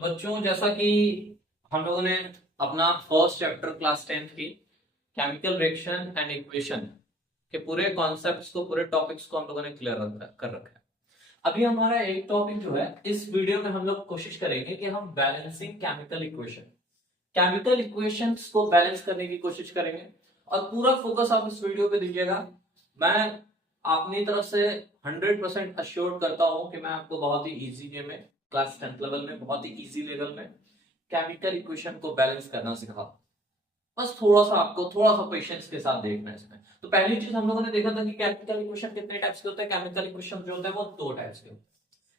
बच्चों, जैसा कि हम लोगों ने अपना फर्स्ट चैप्टर क्लास 10th की केमिकल रिएक्शन एंड इक्वेशन के पूरे कॉन्सेप्ट्स को, पूरे टॉपिक्स को हम लोगों ने क्लियर कर रखा है। अभी हमारा एक टॉपिक जो है, इस वीडियो में हम लोग कोशिश करेंगे कि हम बैलेंसिंग केमिकल इक्वेशंस को बैलेंस करने की कोशिश करेंगे। और पूरा फोकस आप इस वीडियो पे दीजिएगा। मैं अपनी तरफ से 100% अश्योर करता हूं कि मैं आपको बहुत ही इजी वे में, क्लास 10th लेवल में, बहुत ही इजी लेवल में केमिकल इक्वेशन को बैलेंस करना सिखा। बस थोड़ा सा आपको थोड़ा सा पेशेंस के साथ देखना है इसमें। तो पहली चीज हम लोगों ने देखा था कि केमिकल इक्वेशन कितने टाइप्स के होते हैं। केमिकल इक्वेशन जो होते हैं वो दो टाइप्स के होते हैं।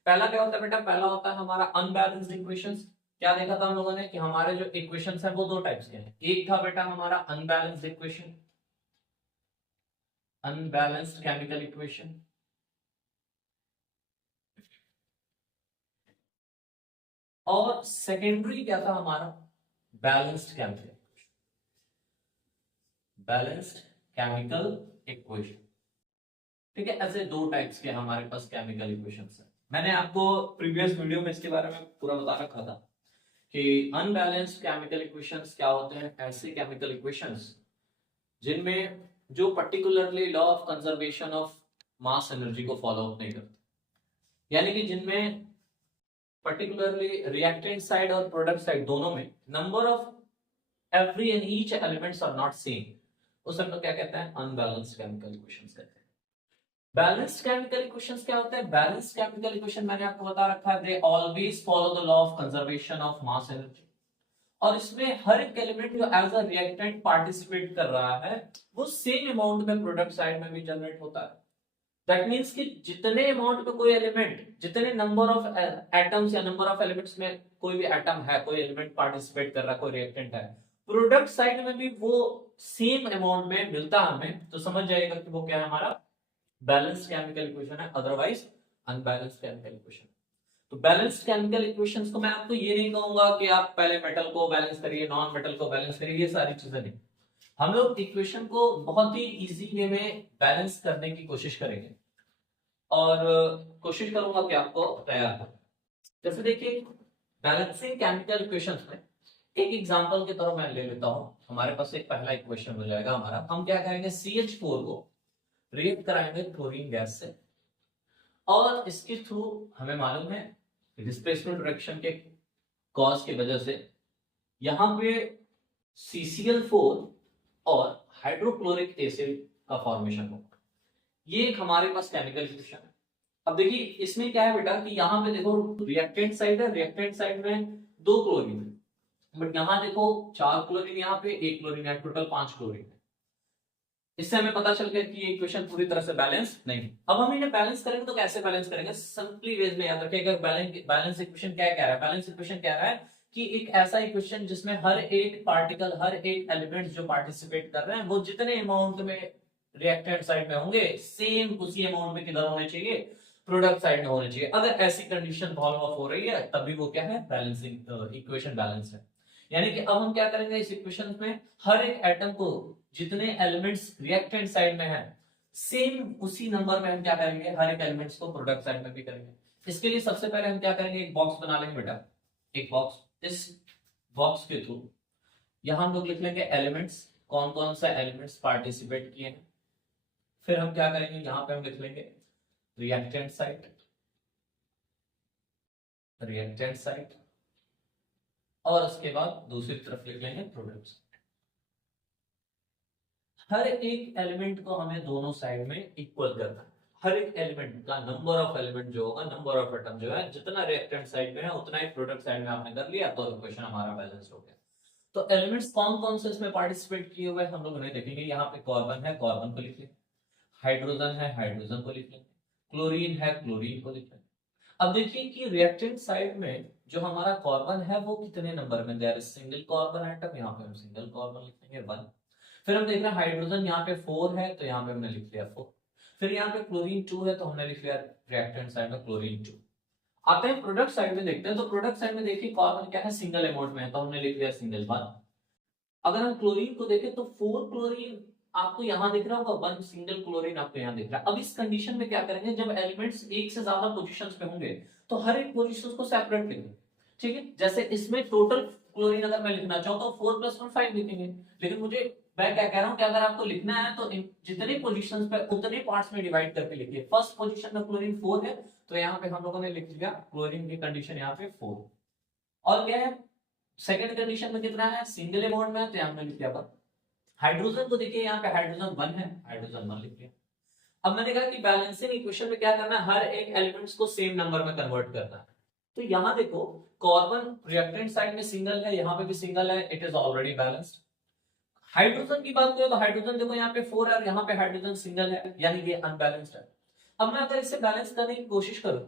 पहला क्या होता है बेटा? पहला होता है हमारा अनबैलेंस्ड इक्वेशंस। क्या देखा था हम लोगों ने कि हमारे जो इक्वेशंस हैं वो दो टाइप्स के हैं। एक था बेटा हमारा unbalanced equation, unbalanced chemical equation. और सेकेंडरी क्या था हमारा? Balanced chemical, balanced chemical equation. ठीक है, ऐसे दो टाइप्स के हमारे पास केमिकल इक्वेशंस है। मैंने आपको प्रीवियस वीडियो में इसके बारे में पूरा बता रखा था कि अनबैलेंस्ड केमिकल इक्वेशंस क्या होते हैं। ऐसे केमिकल इक्वेशंस जिनमें जो particularly law of conservation of mass energy को फॉलो अप नहीं करते, यानी कि जिनमें पर्टिकुलरली रिएक्टेंट साइड और प्रोडक्ट साइड दोनों में number of every and each elements are not same, उस हम लोग क्या कहते हैं? अनबैलेंस्ड केमिकल इक्वेशंस कहते हैं। बैलेंस्ड केमिकल इक्वेशंस क्या होते हैं? बैलेंस्ड केमिकल इक्वेशन मैंने आपको बता रखा है, they always follow the law of conservation of mass energy. और इसमें हर एक एलिमेंट जो एज अ रिएक्टेंट पार्टिसिपेट कर रहा है वो सेम अमाउंट में प्रोडक्ट साइड में भी जनरेट होता है। दैट मींस कि जितने अमाउंट में कोई एलिमेंट, जितने नंबर ऑफ एटम्स या नंबर ऑफ एलिमेंट्स में कोई भी एटम है, कोई एलिमेंट पार्टिसिपेट कर रहा है, कोई रिएक्टेंट है, प्रोडक्ट साइड में भी वो सेम अमाउंट में मिलता है हमें, तो समझ जाएगा कि वो क्या है? हमारा बैलेंस्ड केमिकल इक्वेशन है, अदरवाइज अनबैलेंस्ड केमिकल इक्वेशन। तो बैलेंस्ड केमिकल इक्वेशंस को मैं आपको ये नहीं कहूंगा कि आप पहले मेटल को बैलेंस करिए, नॉन मेटल को बैलेंस करिए, ये सारी चीजें नहीं। हम लोग इक्वेशन को बहुत ही इजी वे में बैलेंस करने की कोशिश करेंगे और कोशिश करूंगा कि आपको तैयार हो। जैसे देखिए, बैलेंसिंग केमिकल इक्वेशंस में एक एग्जांपल के तौर मैं ले लेता हूं। हमारे पास एक पहला इक्वेशन हो जाएगा हमारा। हम क्या करेंगे? CH4 को रिएक्ट कराएंगे क्लोरीन गैस से, और इसके थ्रू हमें मालूम है डिस्प्लेसमेंट रिएक्शन के कॉज की वजह से यहां पे CCl4 और हाइड्रोक्लोरिक एसिड का फॉर्मेशन होगा। ये एक हमारे पास केमिकल इक्वेशन है। अब देखिए इसमें क्या है बेटा कि यहाँ पे देखो रिएक्टेंट साइड है, रिएक्टेंट साइड में दो क्लोरीन है, बट यहाँ देखो चार क्लोरीन, यहाँ पे एक क्लोरीन है, टोटल 5 क्लोरीन है। इससे हमें पता चल गया कि ये इक्वेशन पूरी तरह से बैलेंस नहीं है। अब हम इन्हें बैलेंस करेंगे तो कैसे बैलेंस करेंगे? सिंपली वेज में याद रखिएगा। बैलेंस इक्वेशन क्या कह रहा है? बैलेंस इक्वेशन कह रहा है कि एक ऐसा इक्वेशन जिसमें हर एक पार्टिकल, हर एक एलिमेंट जो पार्टिसिपेट कर रहे हैं वो जितने अमाउंट में रिएक्टेंट साइड में होंगे सेम उसी अमाउंट में किधर होने चाहिए? प्रोडक्ट साइड में होने चाहिए। अगर ऐसी कंडीशन फॉलो अप हो रही है तब भी वो क्या है? बैलेंसिंग इक्वेशन बैलेंस है। यानी कि अब हम क्या करेंगे इस इक्वेशन में? हर एक एटम को जितने एलिमेंट्स रिएक्टेंट साइड में है सेम उसी नंबर में हम क्या करेंगे? हर एक एलिमेंट्स को प्रोडक्ट साइड में भी करेंगे। इसके लिए सबसे पहले हम क्या करेंगे? एक बॉक्स बना लेंगे बेटा, एक बॉक्स। इस बॉक्स के थ्रू यहां हम लोग लिख लेंगे एलिमेंट्स, कौन कौन सा एलिमेंट्स पार्टिसिपेट किए हैं। फिर हम क्या करेंगे? यहां पे हम लिख लेंगे रिएक्टेंट साइड, रिएक्टेंट साइड, और उसके बाद दूसरी तरफ लिख लेंगे प्रोडक्ट्स। हर एक एलिमेंट को हमें दोनों साइड में इक्वल करना है। हर एक एलिमेंट का नंबर ऑफ एलिमेंट जो होगा, नंबर ऑफ एटम जो है, जितना रिएक्टेंट साइड में है उतना ही प्रोडक्ट साइड में आपने कर लिया, तो इक्वेशन हमारा बैलेंस हो गया। तो एलिमेंट्स कौन कौन से इसमें पार्टिसिपेट किए हुए हम लोग नहीं देखेंगे। यहाँ पे कार्बन है, कार्बन को लिख लेंगे। हाइड्रोजन है, हाइड्रोजन को लिख लेंगे। क्लोरीन है, क्लोरीन को लिख लेंगे। अब देखिए कि रिएक्टेंट साइड में जो हमारा कार्बन है वो कितने नंबर में? There is single carbon atom, यहाँ पे हम सिंगल कार्बन लिख लेंगे 1। फिर हम देख रहे हैं हाइड्रोजन यहाँ पे 4 है तो यहाँ पे हमने लिख लिया 4। फिर यहाँ पे क्लोरीन 2 है तो हमने लिख लिया रिएक्टेंट साइड में क्लोरीन 2। आते हैं प्रोडक्ट साइड में, देखते हैं। तो प्रोडक्ट साइड में देखिए कार्बन क्या है? सिंगल अमाउंट में है तो हमने लिख लिया सिंगल 1। अगर हम क्लोरीन को देखें तो 4 क्लोरीन आपको यहाँ दिख रहा होगा, 1 सिंगल क्लोरीन आपको यहाँ दिख रहा है। अब इस कंडीशन में क्या करेंगे? जब एलिमेंट्स एक से ज्यादा पोजीशंस पे होंगे तो हर एक पोजीशन को सेपरेट लिखेंगे। ठीक है, जैसे इसमें टोटल क्लोरीन अगर मैं लिखना चाहूँ तो 4 + 1 5 लिखेंगे, लेकिन मुझे मैं क्या कह रहा हूँ कि अगर आपको लिखना है तो जितने पोजीशंस पे उतने पार्ट्स में डिवाइड करके लिखिए। फर्स्ट पोजीशन में क्लोरीन 4 है, तो यहाँ पे हम लोगों ने लिख लिया क्लोरीन की कंडीशन यहाँ पे 4। और क्या है, सेकंड कंडीशन में कितना है, सिंगल बॉन्ड में है, तो यहाँ पे लिख दिया पर हाइड्रोजन को देखिए यहाँ पे हाइड्रोजन 1 है, हाइड्रोजन 1 लिख लिया। अब मैंने कहा कि बैलेंसिंग इक्वेशन में क्या करना है, हर एक एलिमेंट्स को सेम नंबर में कन्वर्ट करना है। तो यहाँ देखो कार्बन रिएक्टेंट साइड में सिंगल है, यहाँ पे भी सिंगल है, it is already balanced. Hydrogen की बात करें तो हाइड्रोजन देखो यहाँ पे 4 है और यहाँ पे हाइड्रोजन सिंगल है, यानी ये अनबैलेंस्ड है। अब मैं अगर इसे बैलेंस करने की कोशिश करूं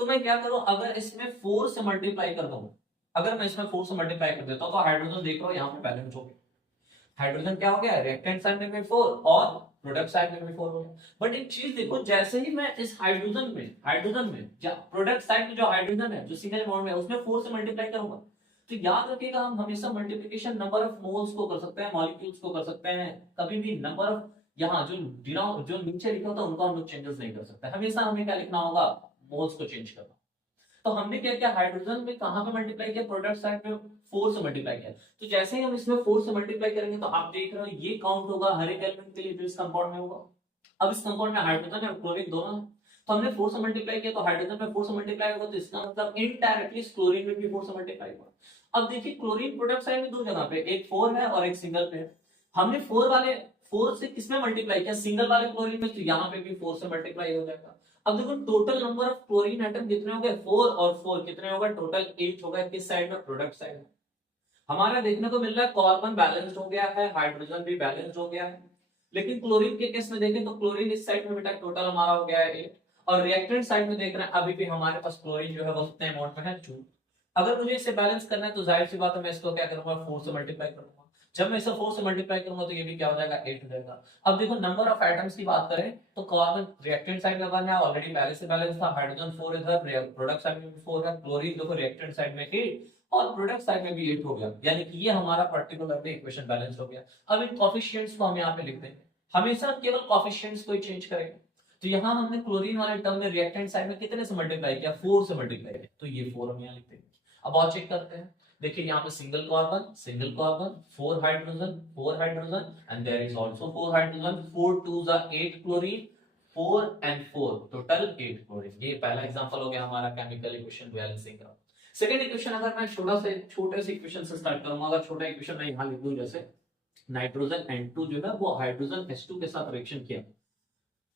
तो मैं क्या करूं, अगर इसमें 4 से मल्टीप्लाई कर दूं, अगर मैं इसमें 4 से मल्टीप्लाई कर देता हूं तो हाइड्रोजन देख रहा हूं यहाँ पे बैलेंस हो गया। हाइड्रोजन क्या हो गया, रिएक्टेंट साइड में भी 4 और प्रोडक्ट साइड में भी 4 हो गया। बट एक चीज देखो, जैसे ही मैं इस हाइड्रोजन में या प्रोडक्ट साइड में जो हाइड्रोजन है जो सिंगल बॉन्ड में है उसमें 4 से मल्टीप्लाई करूंगा, तो याद रखिएगा हम हमेशा मल्टीप्लिकेशन नंबर ऑफ मोल्स को कर सकते हैं, मॉलिक्यूल्स को कर सकते हैं, कभी भी नंबर ऑफ यहाँ जो नीचे लिखा होता है उनको हम लोग चेंजेस नहीं कर सकते। हमेशा हमें क्या लिखना होगा, मोल्स को चेंज करना। तो हमने क्या किया, हाइड्रोजन में कहां पे मल्टीप्लाई किया, प्रोडक्ट साइड में 4 से मल्टीप्लाई किया। तो जैसे ही हम इसमें 4 से मल्टीप्लाई करेंगे तो आप देख रहे हो ये काउंट होगा हर एक एलिमेंट के लिए जो इस कंपाउंड में होगा। अब इस कंपाउंड में हाइड्रोजन और क्लोरीन दोनों है, तो हमने 4 से मल्टीप्लाई किया, तो हाइड्रोजन में 4 से मल्टीप्लाई होगा, तो इसका मतलब इनडायरेक्टली क्लोरीन में भी 4 से मल्टीप्लाई होगा। अब देखिए क्लोरीन प्रोडक्ट साइड में दो जगह पे, एक 4 है और एक सिंगल पे है। हमने 4 से किसमें मल्टीप्लाई किया, सिंगल वाले क्लोरीन में, तो यहाँ पे भी 4 से मल्टीप्लाई हो जाएगा। अब देखो total number of chlorine atom कितने हो गए, 4 और 4 कितने होगा, टोटल 8 हो गए। किस साइड में, प्रोडक्ट साइड में। हमारा देखने को मिल रहा है कार्बन बैलेंस्ड हो गया है, हाइड्रोजन भी बैलेंस्ड हो गया है, लेकिन क्लोरीन के केस में देखें तो क्लोरीन इस साइड में बेटा टोटल हमारा हो गया है 8, और रिएक्टेंट साइड में देख रहे हैं अभी भी हमारे पास क्लोरीन जो है वो कितने अमाउंट में है 2। अगर मुझे इसे बैलेंस करना है तो जाहिर सी बात है मैं इसको क्या करूंगा, 4 से मल्टीप्लाई करूंगा। जब मैं इसे 4 से मल्टीप्लाई करूंगा तो ये भी क्या हो जाएगा, 8 हो जाएगा। अब देखो नंबर ऑफ एटम्स की बात करें तो कार्बन रिएक्टेंट साइड में 1 है, ऑलरेडी पहले से बैलेंस था, हाइड्रोजन 4 इधर, प्रोडक्ट साइड में भी 4 है, क्लोरीन देखो रिएक्टेंट साइड में 8 और प्रोडक्ट साइड में भी 8 हो गया, यानी कि ये हमारा पर्टिकुलर इक्वेशन बैलेंस हो गया। अब इन कोएफिशिएंट्स को हम यहाँ पे लिख देंगे, हमेशा केवल कोएफिशिएंट्स को ही चेंज करेंगे। तो यहाँ हमने क्लोरीन वाले टर्म में रिएक्टेंट साइड में कितने से मल्टीप्लाई किया, 4 से मल्टीप्लाई किया, तो ये 4 हम यहाँ लिख देंगे। अब और चेक करते हैं, देखिए यहाँ पे single carbon 4 hydrogen and there is also 4 hydrogen, 4 2s are 8 chlorine, 4 and 4 total 8 chlorine. ये पहला एग्जांपल हो गया हमारा केमिकल इक्वेशन बैलेंसिंग का। सेकंड इक्वेशन अगर मैं छोटे से इक्वेशन से स्टार्ट करूंगा, अगर छोटा इक्वेशन मैं यहाँ लिख दूं, जैसे नाइट्रोजन N2 जो है वो हाइड्रोजन H2 के साथ रिएक्शन किया,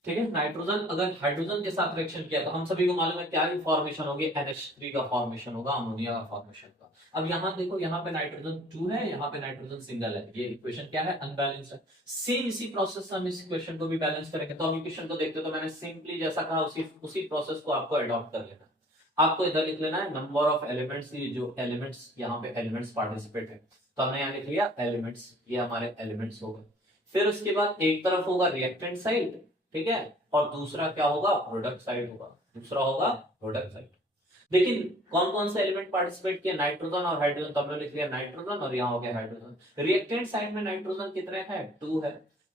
ठीक है, नाइट्रोजन अगर हाइड्रोजन के साथ रिएक्शन किया तो हम सभी को मालूम है क्या फॉर्मेशन होगी, NH3 का फॉर्मेशन होगा, अमोनिया का फॉर्मेशन का। अब यहाँ देखो, यहाँ पे नाइट्रोजन 2 है, यहाँ पे नाइट्रोजन सिंगल है, ये इक्वेशन क्या है, अनबैलेंस्ड है। सेम इसी प्रोसेस से हम इस इक्वेशन को भी बैलेंस करेंगे। तो हम इक्वेशन को देखते तो मैंने सिंपली जैसा कहा उसी प्रोसेस को आपको अडॉप्ट कर लेना है। आपको इधर लिख लेना है नंबर ऑफ एलिमेंट्स, ये जो एलिमेंट्स यहाँ पे एलिमेंट्स पार्टिसिपेट है, तो हमने यहाँ लिख लिया एलिमेंट्स, ये हमारे एलिमेंट्स हो गए। फिर उसके बाद एक तरफ होगा रिएक्टेंट साइड, ठीक है, और दूसरा क्या होगा, प्रोडक्ट साइड होगा, दूसरा होगा प्रोडक्ट साइड। लेकिन कौन कौन से एलिमेंट पार्टिसिपेट किए, नाइट्रोजन और हाइड्रोजन, तो हमने लिख लिया नाइट्रोजन और यहाँ हो गया हाइड्रोजन। रिएक्टेंट साइड में नाइट्रोजन कितने हैं, 2 है,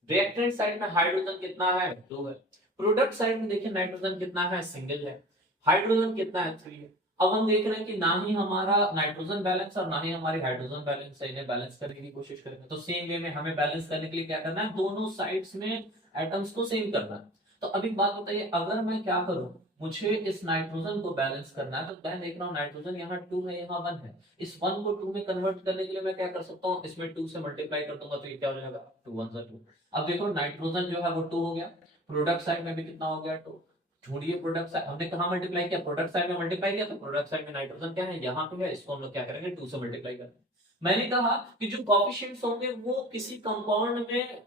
रिएक्टेंट साइड में हाइड्रोजन कितना है, 2 है, प्रोडक्ट साइड में देखिए नाइट्रोजन कितना है, सिंगल है, हाइड्रोजन कितना है, 3 है। अब हम देख रहे हैं कि ना ही हमारा नाइट्रोजन बैलेंस और ना ही हमारी हाइड्रोजन बैलेंस है, इन्हें बैलेंस करने की कोशिश करेंगे। तो सेम वे में हमें बैलेंस करने के लिए क्या करना है, दोनों साइड्स में एटम्स को सेम करना है। तो अभी बात बताइए, अगर मैं क्या करूं, मुझे इस नाइट्रोजन को बैलेंस करना है, तो मैं देख रहा हूँ नाइट्रोजन यहाँ 2 है, यहाँ 1 है, इस 1 को 2 में कन्वर्ट करने के लिए मैं क्या कर सकता हूँ, इसमें 2 से मल्टीप्लाई कर दूंगा, तो ये क्या हो जाएगा, 2 1 2। अब देखो नाइट्रोजन जो है वो 2 हो गया, प्रोडक्ट साइड में भी कितना हो गया, 2। ढूंढिए प्रोडक्ट साइड, हमने कहाँ मल्टीप्लाई किया, प्रोडक्ट साइड में मल्टीप्लाई किया, तो प्रोडक्ट साइड में नाइट्रोजन क्या है, यहाँ पे है, इसको हम लोग क्या करेंगे, 2 से मल्टीप्लाई करेंगे। मैंने कहा कि जो कोएफिशिएंट्स होंगे वो किसी कंपाउंड में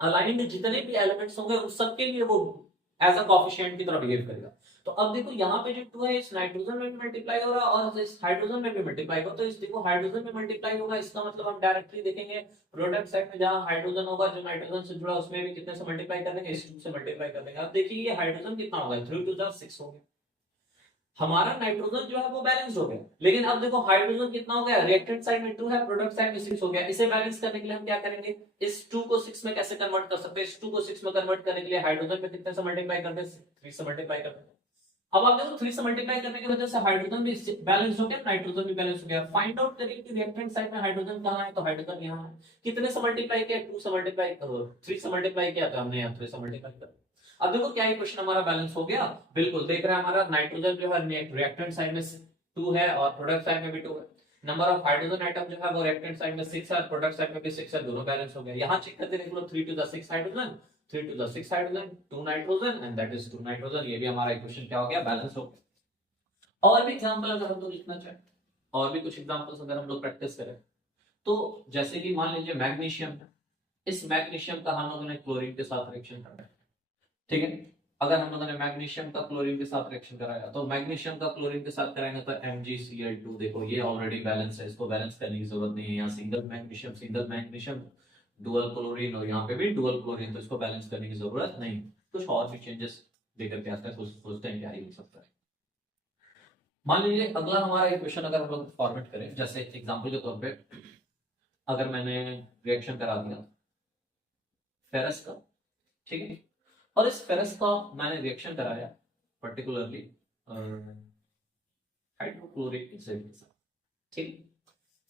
अलाइंड जितने भी एलिमेंट्स होंगे उन सबके लिए वो एज अ कोएफिशिएंट की तरह बिहेव करेगा। तो अब देखो यहाँ पे जो 2 है इस नाइट्रोजन में भी मल्टीप्लाई हो रहा है और इस हाइड्रोजन में भी मल्टीप्लाई होगा, तो इस देखो हाइड्रोजन में मल्टीप्लाई होगा, इसका मतलब हम डायरेक्टली देखेंगे प्रोडक्ट साइड में जहाँ हाइड्रोजन होगा, जो नाइट्रोजन से जुड़ा उसमें भी कितने से मल्टीप्लाई कर देंगे, इस 2 से मल्टीप्लाई कर देंगे। अब देखिए ये हाइड्रोजन कितना होगा, 3 2 6 हो गया, हमारा नाइट्रोजन जो है वो बैलेंस हो गया। लेकिन अब देखो हाइड्रोजन कितना हो गया, रिएक्टेंट साइड में 2 है, प्रोडक्ट साइड में 6 हो गया। इसे बैलेंस करने के लिए हम क्या करेंगे, इस 2 को 6 में कैसे कन्वर्ट कर सकते हैं, इस 2 को 6 में कन्वर्ट करने के लिए हाइड्रोजन में कितने से मल्टीप्लाई करते हैं, 3 से मल्टीप्लाई करते हैं। अब आप देखो 3 से मल्टीप्लाई करने की वजह से हाइड्रोजन भी बैलेंस हो गया, नाइट्रोजन भी बैलेंस हो गया। फाइंड आउट करिए कि रिएक्टेंट साइड में हाइड्रोजन कहां है, तो हाइड्रोजन यहां है। कितने से मल्टीप्लाई किया, 2 से मल्टीप्लाई, 3 से मल्टीप्लाई किया था हमने, यहां 3 से मल्टीप्लाई कर। अब देखो क्या इक्वेशन हमारा बैलेंस हो गया, बिल्कुल देख रहा है हमारा नाइट्रोजन जो है रिएक्टेंट साइड में 2 है और प्रोडक्ट साइड में भी 2 है। नंबर ऑफ हाइड्रोजन आइटम जो है वो रिएक्टेंट साइड में 6 है, प्रोडक्ट साइड में भी 6 है, दोनों बैलेंस हो गया। यहां चेक करके देख लो 3 to the 6 hydrogen, 3 to the 6 hydrogen, 2 nitrogen and that is 2 nitrogen. ये भी हमारा इक्वेशन क्या हो गया, बैलेंस हो गया। और भी एग्जांपल अगर हम लोग लिखना चाहें, और भी कुछ एग्जांपल्स अगर हम लोग प्रैक्टिस करें, तो जैसे कि मान लीजिए मैग्नीशियम है, इस मैग्नीशियम का हम लोगों ने क्लोरीन के साथ रिएक्शन कराया, ठीक है। अगर हम लोगों ने मैग्नीशियम का क्लोरीन के साथ रिएक्शन कराया, तो मैग्नीशियम का क्लोरीन के साथ कराएंगे तो MgCl2, देखो ये ऑलरेडी बैलेंस है, इसको बैलेंस करने की जरूरत नहीं है। यहाँ सिंगल मैग्नीशियम डुअल क्लोरीन, और यहाँ पे भी डुअल क्लोरीन, तो इसको बैलेंस करने की जरूरत नहीं। कुछ और भी चेंजेस देकर के आते हैं, सोचते हैं क्या ही हो सकता है। मान लीजिए अगला हमारा इक्वेशन अगर हम लोग फॉर्मेट करें, जैसे एग्जांपल के तौर पे अगर मैंने रिएक्शन करा दिया फेरस का, ठीक है, और इस फेरस का मैंने रिएक्शन कराया पर्टिकुलरली हाइड्रोक्लोरिक एसिड के साथ, ठीक।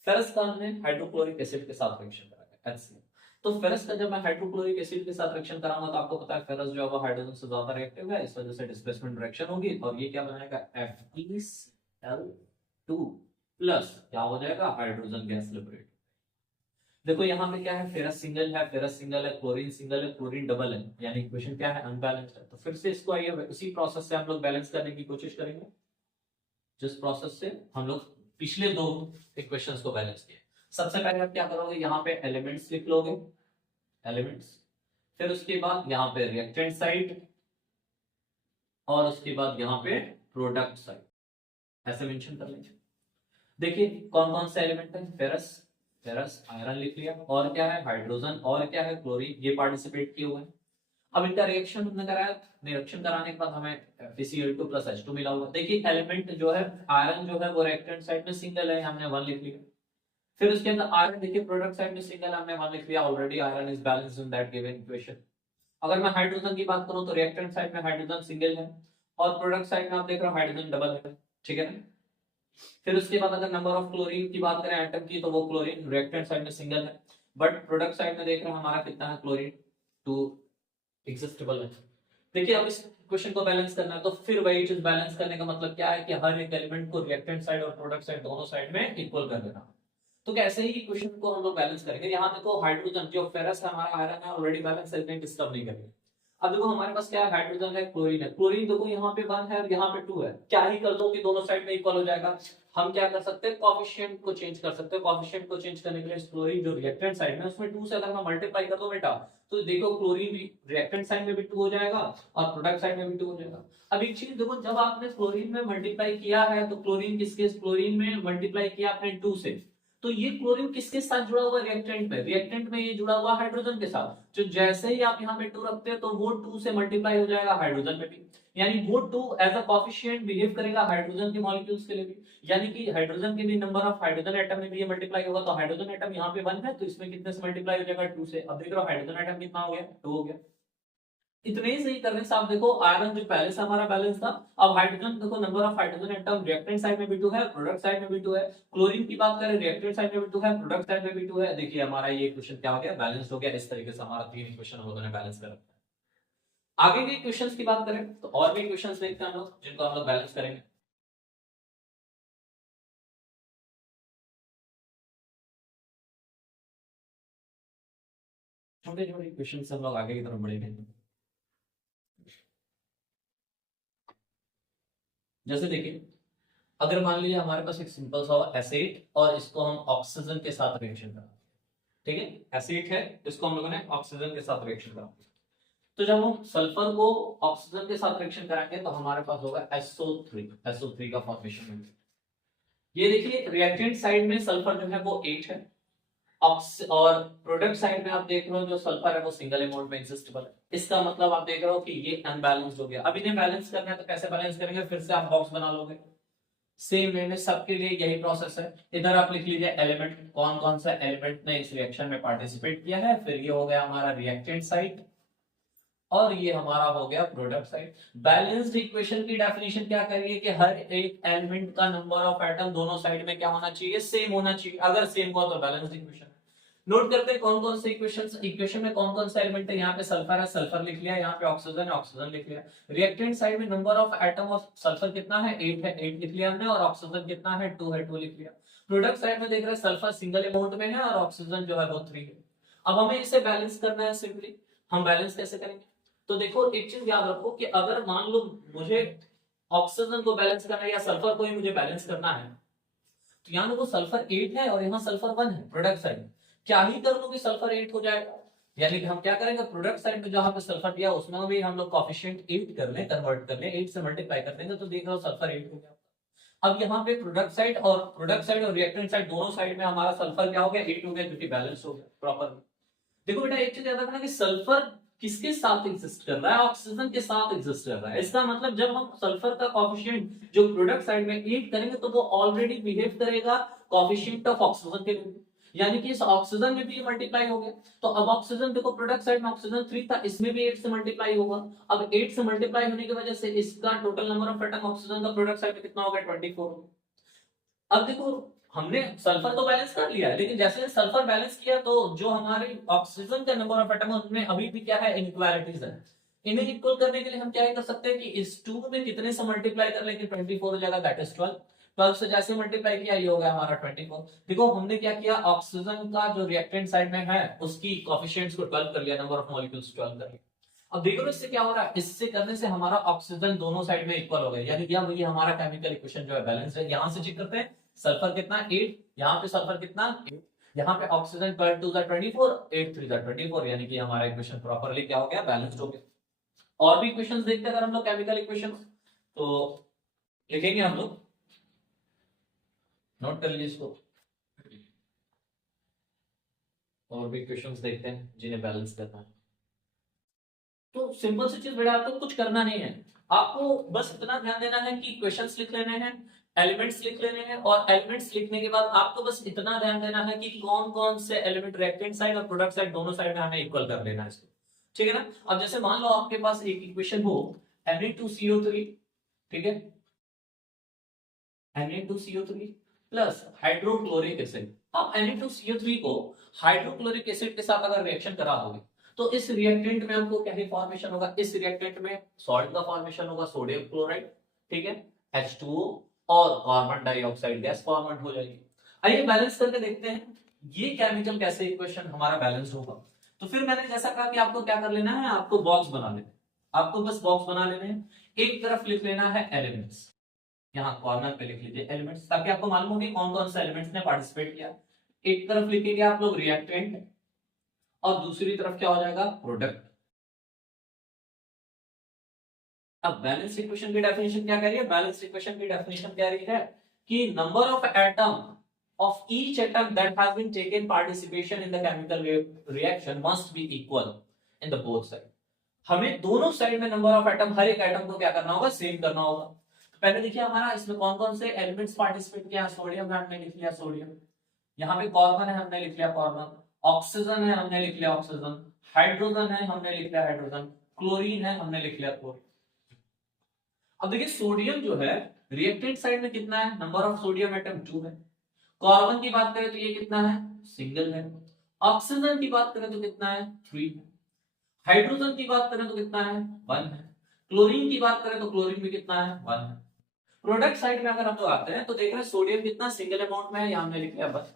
फेरस का हमने हाइड्रोक्लोरिक एसिड के साथ रिएक्शन कराया HCl। तो फेरस का जब मैं हाइड्रोक्लोरिक एसिड के साथ रिएक्शन कराऊंगा, तो आपको पता है फेरस जो है वो हाइड्रोजन से ज्यादा रिएक्टिव है, इस वजह से डिस्प्लेसमेंट रिएक्शन होगी, और ये क्या बनाएगा, FeCl2 प्लस क्या हो जाएगा, हाइड्रोजन गैस लिबरेट। देखो यहाँ पे क्या है, फेरस सिंगल है, क्लोरीन सिंगल है, क्लोरीन डबल है, यानी इक्वेशन क्या है, अनबैलेंस्ड है। तो फिर से इसको आइए उसी प्रोसेस से हम लोग बैलेंस करने की कोशिश करेंगे, जिस प्रोसेस से हम लोग पिछले 2 इक्वेशंस को बैलेंस किए। सबसे पहले आप क्या करोगे, यहाँ पे एलिमेंट्स लिख लोगे, एलिमेंट्स, फिर उसके बाद यहाँ पे रिएक्टेंट साइड, और उसके बाद यहाँ पे प्रोडक्ट साइड, ऐसे मेंशन कर लीजिए। देखिए कौन कौन से एलिमेंट है, फेरस आयरन लिख लिया, और क्या है, हाइड्रोजन, और क्या है, क्लोरीन, ये पार्टिसिपेट किए हुए हैं। अब इनका रिएक्शन हमने कराया, रिएक्शन कराने के बाद हमें FeCl2 प्लस H2 मिला हुआ। देखिए एलिमेंट जो है आयरन जो है वो रिएक्टेंट साइड में सिंगल है, हमने 1 लिख लिया। फिर उसके अंदर आयरन, देखिए प्रोडक्ट साइड में सिंगल, हमने 1 लिख लिया, already iron is balanced in that given equation. अगर मैं हाइड्रोजन की बात करूं, तो रिएक्टेंट साइड में हाइड्रोजन सिंगल है, और प्रोडक्ट साइड में आप देख रहे हो हाइड्रोजन डबल है, ठीक है ना। फिर उसके बाद अगर नंबर ऑफ क्लोरीन की बात करें एटम की, तो वो क्लोरीन रिएक्टेंट साइड में सिंगल है, बट प्रोडक्ट साइड में देख रहे हैं हमारा कितना है, क्लोरीन 2 एग्जिस्टेबल है। देखिए अब इस क्वेश्चन को बैलेंस करना है, तो फिर वही चीज बैलेंस करने का मतलब क्या है कि हर एक एलिमेंट को रिएक्टेंट साइड और प्रोडक्ट साइड दोनों साइड में इक्वल कर देना। तो कैसे ही क्वेश्चन को हम लोग बैलेंस करेंगे, यहाँ देखो हाइड्रोजन जो फेरस है हमारा आयरन है ऑलरेडी बैलेंस है, इसमें डिस्टर्ब नहीं करेंगे। अब देखो हमारे पास क्या है, हाइड्रोजन है, क्लोरीन है, क्लोरीन देखो यहाँ पे 1 है और यहाँ पे 2 है, क्या ही कर दो कि दोनों साइड में इक्वल हो जाएगा। हम क्या कर सकते हैं, कोएफिशिएंट को चेंज कर सकते हैं। कोएफिशिएंट को चेंज करने के लिए क्लोरीन जो रिएक्टेंट साइड में उसमें 2 से अगर मैं मल्टीप्लाई कर दूं बेटा, तो देखो क्लोरीन रिएक्टेंट साइड में भी 2 हो जाएगा और प्रोडक्ट साइड में भी 2 हो जाएगा। अब एक चीज देखो, जब आपने क्लोरीन में मल्टीप्लाई किया है, तो क्लोरीन किसके, क्लोरीन में मल्टीप्लाई किया आपने 2 से, तो ये क्लोरीन किसके साथ जुड़ा हुआ है, रिएक्टेंट में ये जुड़ा हुआ हाइड्रोजन के साथ। जो जैसे ही आप यहाँ पे 2 रखते हैं, तो वो 2 से मल्टीप्लाई हो जाएगा हाइड्रोजन में भी, यानी वो 2 एज अ कोएफिशिएंट बिहेव करेगा हाइड्रोजन के मॉलिक्यूल्स के लिए भी, यानी कि हाइड्रोजन के भी नंबर ऑफ हाइड्रोजन एटम में भी ये मल्टीप्लाई होगा। तो हाइड्रोजन एटम यहाँ पे 1 है, तो इसमें कितने से मल्टीप्लाई हो जाएगा, 2 से। अब देख रहे हो हाइड्रोजन एटम कितना हो गया, 2 हो गया। इतने ही सही करने से आप देखो आयरन जो पहले से हमारा बैलेंस था, अब हाइड्रोजन देखो number of hydrogen atom reactant side में भी 2 है, प्रोडक्ट साइड में भी 2 है। क्लोरीन की बात करें, रिएक्टेंट साइड में भी 2 है, प्रोडक्ट साइड में भी 2 है। देखिए हमारा ये इक्वेशन क्या हो गया, बैलेंस्ड हो गया। इस तरीके से हमारा 3 इक्वेशन हम लोगों ने बैलेंस कर रखा है। आगे के इक्वेशंस की बात करें, तो और भी इक्वेशंस देखते हैं हम लोग, जिनको हम लोग बैलेंस करेंगे। छोटे छोटे इक्वेशंस हम लोग आगे की तरफ बढ़ेंगे। जैसे देखिए, अगर मान लीजिए हमारे पास एक सिंपल सा एसिड और इसको हम ऑक्सीजन के साथ रिएक्शन करा, ठीक है, एसिड है, इसको हम लोगों ने ऑक्सीजन के साथ रिएक्शन करा, तो जब हम सल्फर को ऑक्सीजन के साथ रिएक्शन कराएंगे, तो हमारे पास होगा SO3 का फॉर्मेशन। ये देखिए रिएक्टेंट साइड में सल्फर जो है वो 8 है, और प्रोडक्ट साइड में आप देख रहे हो जो सल्फर है वो सिंगल अमाउंट में एग्जिस्टेबल है। इसका मतलब आप देख रहे हो कि ये अनबैलेंस्ड हो गया। अब इन्हें बैलेंस करना है, तो कैसे बैलेंस करेंगे, फिर से आप बॉक्स बना लोगे। सेम वे में सबके लिए यही प्रोसेस है। इधर आप लिख लीजिए एलिमेंट, कौन कौन सा एलिमेंट ने इस रिएक्शन में पार्टिसिपेट किया है, फिर ये हो गया हमारा रिएक्टेंट साइड, और ये हमारा हो गया प्रोडक्ट साइड। बैलेंस्ड इक्वेशन की डेफिनेशन क्या करिए कि हर एक एलिमेंट का नंबर ऑफ एटम दोनों साइड में क्या होना चाहिए, सेम होना चाहिए। अगर सेम हुआ तो बैलेंस्ड इक्वेशन। नोट करते हैं कौन कौन से इक्वेशंस, इक्वेशन में कौन कौन से एलिमेंट है। यहाँ पे सल्फर है, सल्फर लिख लिया। यहाँ पे ऑक्सीजन है, ऑक्सीजन लिख लिया। रिएक्टेंट साइड में number of atom of sulphur कितना है, 8 है, 8 लिख लिया हमने। और ऑक्सीजन कितना है, 2 है, 2 लिख लिया। प्रोडक्ट साइड में देख रहे हैं सल्फर सिंगल अमाउंट में है और ऑक्सीजन जो है वो 3 है। अब हमें इसे बैलेंस करना है। सिंपली हम बैलेंस कैसे करेंगे, तो देखो एक चीज याद रखो कि अगर मान लो मुझे ऑक्सीजन को बैलेंस करना है या सल्फर को ही मुझे बैलेंस करना है, तो यहाँ देखो सल्फर 8 है और यहाँ सल्फर 1 है। प्रोडक्ट साइड में क्या ही कर लो कि सल्फर 8 हो जाएगा, यानी कि हम क्या करेंगे, प्रोडक्ट साइड में जहां पे सल्फर दिया उसमें भी हम लोग कोएफिशिएंट 8 कर लें, कन्वर्ट कर लें, 8 से मल्टीप्लाई कर देंगे तो देख लो सल्फर 8 हो गया। अब यहाँ पे प्रोडक्ट साइड और रिएक्टेंट साइड दोनों साइड में हमारा सल्फर क्या हो गया, 8 हो गया, क्योंकि बैलेंस हो गया प्रॉपर। देखो बेटा एक चीज याद रखना कि सल्फर किसके साथ एग्जिस्ट कर रहा है, ऑक्सीजन के साथ एग्जिस्ट कर रहा है। इसका मतलब जब हम सल्फर का कोएफिशिएंट जो प्रोडक्ट साइड में 8 करेंगे तो वो ऑलरेडी बिहेव करेगा कोएफिशिएंट ऑफ ऑक्सीजन के रूप में, यानी कि इस ऑक्सीजन में भी मल्टीप्लाई हो गया। तो अब ऑक्सीजन देखो प्रोडक्ट साइड में ऑक्सीजन 3 था, इसमें भी 8 से मल्टीप्लाई होगा। अब 8 से मल्टीप्लाई होने की वजह से इसका total number of atom oxygen का प्रोडक्ट साइड में कितना हो गया, 24। अब देखो हमने सल्फर तो बैलेंस कर लिया है, लेकिन जैसे सल्फर बैलेंस किया तो जो हमारे ऑक्सीजन का नंबर ऑफ एटम है उनमें अभी भी क्या है, इनइक्वालिटीज है। इन्हें इक्वल करने के लिए हम क्या कर सकते हैं कि इस 2 में कितने से मल्टीप्लाई कर लेंगे, 24 हो जाएगा, दैट इज 12। 12 से जैसे मल्टीप्लाई किया ये हो गया हमारा 24। देखो हमने क्या किया, ऑक्सीजन का जो रिएक्टेंट साइड में है उसकी कोएफिशिएंट्स को 12 कर लिया, नंबर ऑफ मॉलिक्यूल्स 12 कर लिया। अब देखो इससे क्या हो रहा है, इससे करने से हमारा ऑक्सीजन दोनों साइड में इक्वल हो गया, यानी कि अब ये हमारा केमिकल इक्वेशन जो है बैलेंस है। यहां से चेक करते हैं सल्फर कितना 8, यहाँ पे सल्फर कितना 8, यहाँ पे ऑक्सीजन 12 2 24, 8 3 24, यानी कि हमारा इक्वेशन प्रॉपर्ली क्या हो गया, बैलेंस्ड हो गया। और भी इक्वेशंस देखते हैं अगर हम लोग केमिकल इक्वेशंस, तो लिखेंगे हम लोग, नोट कर लीजिए इसको। और भी इक्वेशंस देखते हैं जिन्हें बैलेंस करना है। तो सिंपल सी चीज बेटा, आपको कुछ करना नहीं है, आपको बस इतना ध्यान देना है कि क्वेश्चंस लिख लेने हैं, एलिमेंट्स लिख लेने हैं, और एलिमेंट्स लिखने के बाद आपको बस इतना ध्यान देना है कि कौन कौन से एलिमेंट रिएक्टेंट साइड और प्रोडक्ट साइड दोनों साइड में हमें इक्वल कर लेना है इसको, ठीक है ना। अब जैसे मान लो आपके पास एक इक्वेशन हो Na2CO3, ठीक है, Na2CO3 प्लस हाइड्रोक्लोरिक एसिड। अब Na2CO3 को हाइड्रोक्लोरिक एसिड के साथ अगर रिएक्शन करा दोगे तो इस रिएक्टेंट में हमको क्या फॉर्मेशन होगा, इस रिएक्टेंट में सॉल्ट का फॉर्मेशन होगा, सोडियम क्लोराइड, ठीक है, H2O, और कार्बन डाइऑक्साइड गैस फॉर्मेट हो जाएगी। आइए बैलेंस करके देखते हैं ये केमिकल कैसे इक्वेशन हमारा बैलेंस होगा। तो फिर मैंने जैसा कहा कि आपको क्या कर लेना है, आपको बॉक्स बना लेना है, आपको बस बॉक्स बना लेने हैं। एक तरफ लिख लेना है एलिमेंट्स, यहाँ कॉर्नर पे लिख लीजिए एलिमेंट्स, ताकि आपको मालूम हो कि कौन कौन से एलिमेंट्स ने पार्टिसिपेट किया। एक तरफ लिखेंगे आप लोग रिएक्टेंट और दूसरी तरफ क्या हो जाएगा, प्रोडक्ट। अब बैलेंस इक्वेशन की डेफिनेशन क्या कह रही है, बैलेंस इक्वेशन की डेफिनेशन कह रही है कि number of atom of each atom that has been taken participation in the chemical reaction must be equal in the both side। हमें दोनों साइड में नंबर ऑफ एटम, हर एक एटम को क्या करना होगा, सेम करना होगा। तो पहले देखिए हमारा इसमें कौन कौन से एलिमेंट्स पार्टिसिपेट किया, सोडियम है हमने लिख लिया सोडियम, यहाँ पे कार्बन है हमने लिख लिया कार्बन, ऑक्सीजन है हमने लिख लिया ऑक्सीजन, हाइड्रोजन है हमने लिख लिया हाइड्रोजन, क्लोरीन है हमने लिख लिया क्लोरीन। अब देखिए सोडियम जो है रिएक्टेंट साइड में कितना है, नंबर ऑफ सोडियम एटम 2 है। कार्बन की बात करें तो ये कितना है, सिंगल है। ऑक्सीजन की बात करें तो कितना है, 3 है। हाइड्रोजन की बात करें तो कितना है, 1 है। क्लोरीन की बात करें तो क्लोरीन भी कितना है, 1 है। प्रोडक्ट साइड में अगर हम लोग आते हैं तो देख रहे हैं सोडियम कितना सिंगल अमाउंट में है, यहाँ हमने लिख लिया 1।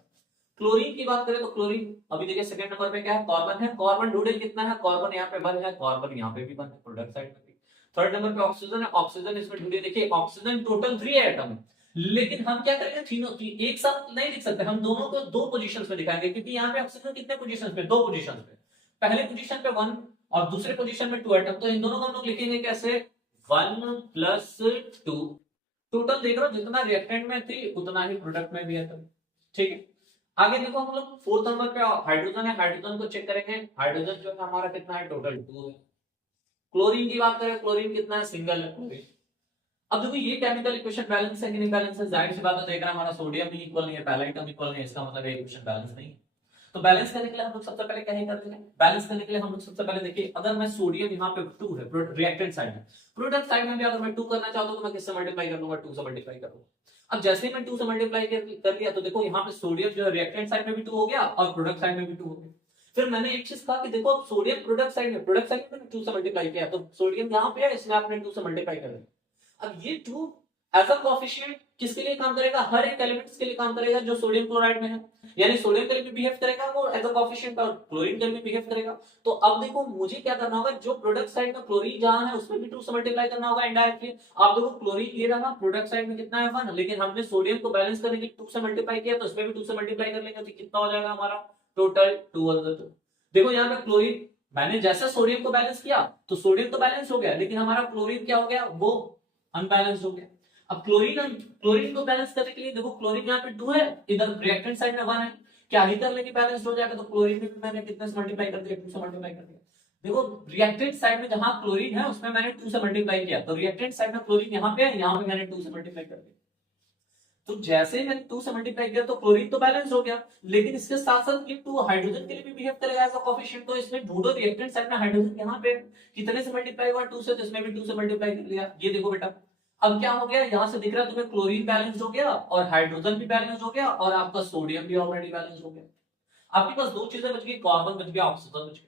क्लोरीन की बात करें तो क्लोरीन अभी देखिए सेकंड नंबर पे क्या है, कार्बन है। कार्बन ढूंढे कितना है, कार्बन यहाँ पे 1 है, कार्बन यहाँ पे भी 1 है, प्रोडक्ट साइड में भी। थर्ड नंबर पे ऑक्सीजन है, ऑक्सीजन इसमें ढूंढे, देखिए ऑक्सीजन टोटल 3 एटम है, लेकिन हम क्या करेंगे, तीनों एक साथ नहीं लिख सकते, हम दोनों को दो पोजीशंस पे दिखाएंगे, क्योंकि यहाँ पे ऑक्सीजन कितने पोजीशंस पे, 2 पोजीशंस पे, पहले पोजीशन पे 1 और दूसरे पोजीशन में 2 एटम। तो इन दोनों को हम लोग लिखेंगे कैसे, 1 + 2। टोटल देख रहे हो जितना रिएक्टेंट में थी उतना ही प्रोडक्ट में भी है, ठीक है। आगे देखो हम लोग फोर्थ नंबर पे हाइड्रोजन है, हाइड्रोजन को चेक करेंगे, हाइड्रोजन जो है हमारा कितना है, टोटल 2 है। क्लोरीन की बात करें, क्लोरीन कितना है, सिंगल है। अब देखो ये केमिकल इक्वेशन बैलेंस है कि नहीं बैलेंस है, जाहिर सी बात है, देख रहा है हमारा सोडियम भी इक्वल नहीं है, पहला आइटम इक्वल नहीं है, इसका मतलब ये इक्वेशन बैलेंस नहीं है। तो बैलेंस करने के लिए हम लोग सबसे पहले क्या ही करते हैं, बैलेंस करने के लिए हम लोग सबसे पहले देखिए, अगर मैं सोडियम यहाँ पे 2 है रिएक्टेंट साइड में, प्रोडक्ट साइड में भी अगर मैं 2 करना चाहता हूं तो मैं किससे मल्टीप्लाई कर लूंगा, 2 से मल्टीप्लाई कर लूंगा। अब जैसे ही मैं 2 से मल्टीप्लाई कर लिया तो देखो यहाँ पे सोडियम जो है रिएक्टेंट साइड में भी 2 हो गया और प्रोडक्ट साइड में भी 2 हो गया। फिर मैंने एक चीज कहा कि देखो अब सोडियम प्रोडक्ट साइड में 2 से मल्टीप्लाई किया, तो सोडियम यहाँ पे है, इसमें आपने 2 से मल्टीप्लाई कर दिया। अब ये 2 एज अ कोएफिशिएंट किसके लिए काम करेगा, हर एक एलिमेंट्स के लिए काम करेगा जो सोडियम क्लोराइड में है, यानी सोडियम के लिए भी बिहेव करेगा वो एज अ कोएफिशिएंट और क्लोरीन के लिए भी बिहेव करेगा। तो अब देखो मुझे क्या करना होगा, जो प्रोडक्ट साइड में क्लोरीन जहां है उसमें भी 2 से मल्टीप्लाई करना होगा इनडायरेक्टली। आप देखो क्लोरीन ये रहा, प्रोडक्ट साइड में कितना है 1, लेकिन हमने सोडियम को बैलेंस करने के लिए 2 से मल्टीप्लाई किया, तो इसमें भी 2 से मल्टीप्लाई कर लेंगे तो कितना हो जाएगा हमारा टोटल 2। देखो यहाँ पे क्लोरीन मैंने जैसा सोडियम को बैलेंस किया तो सोडियम तो बैलेंस हो गया, लेकिन हमारा क्लोरीन क्या हो गया, वो अनबैलेंस हो गया। अब क्लोरीन को बैलेंस करने के लिए देखो क्लोरीन यहाँ पे 2 है, इधर रिएक्टेंट साइड में 1 है, क्या ही कर लेंगे बैलेंस हो जाएगा। तो क्लोरीन में मैंने कितने से मल्टीप्लाई कर दिया, 2 से मल्टीप्लाई कर दिया। देखो रिएक्टेंट साइड में जहां क्लोरीन है उसमें मैंने 2 से मल्टीप्लाई किया, तो रिएक्टेंट साइड में क्लोरीन यहाँ पे है, यहाँ पे मैंने 2 से मल्टीप्लाई कर दिया। तो जैसे ही मैंने 2 से मल्टीप्लाई किया तो क्लोरीन तो बैलेंस हो गया, लेकिन इसके साथ साथ ये 2 हाइड्रोजन के लिए भी बिहेव करेगा एज अ कोएफिशिएंट। तो इसमें ढूंढो रिएक्टेंट साइड में हाइड्रोजन यहाँ पे कितने से मल्टीप्लाई हुआ, 2 से, तो इसमें भी 2 से मल्टीप्लाई कर लिया। ये देखो बेटा अब क्या हो गया, यहाँ से दिख रहा है तुम्हें क्लोरीन बैलेंस हो गया और हाइड्रोजन भी बैलेंस हो गया और आपका सोडियम भी ऑलरेडी बैलेंस हो गया। आपके पास 2 चीजें बच गई, कार्बन बच गया, ऑक्सीजन बच गया,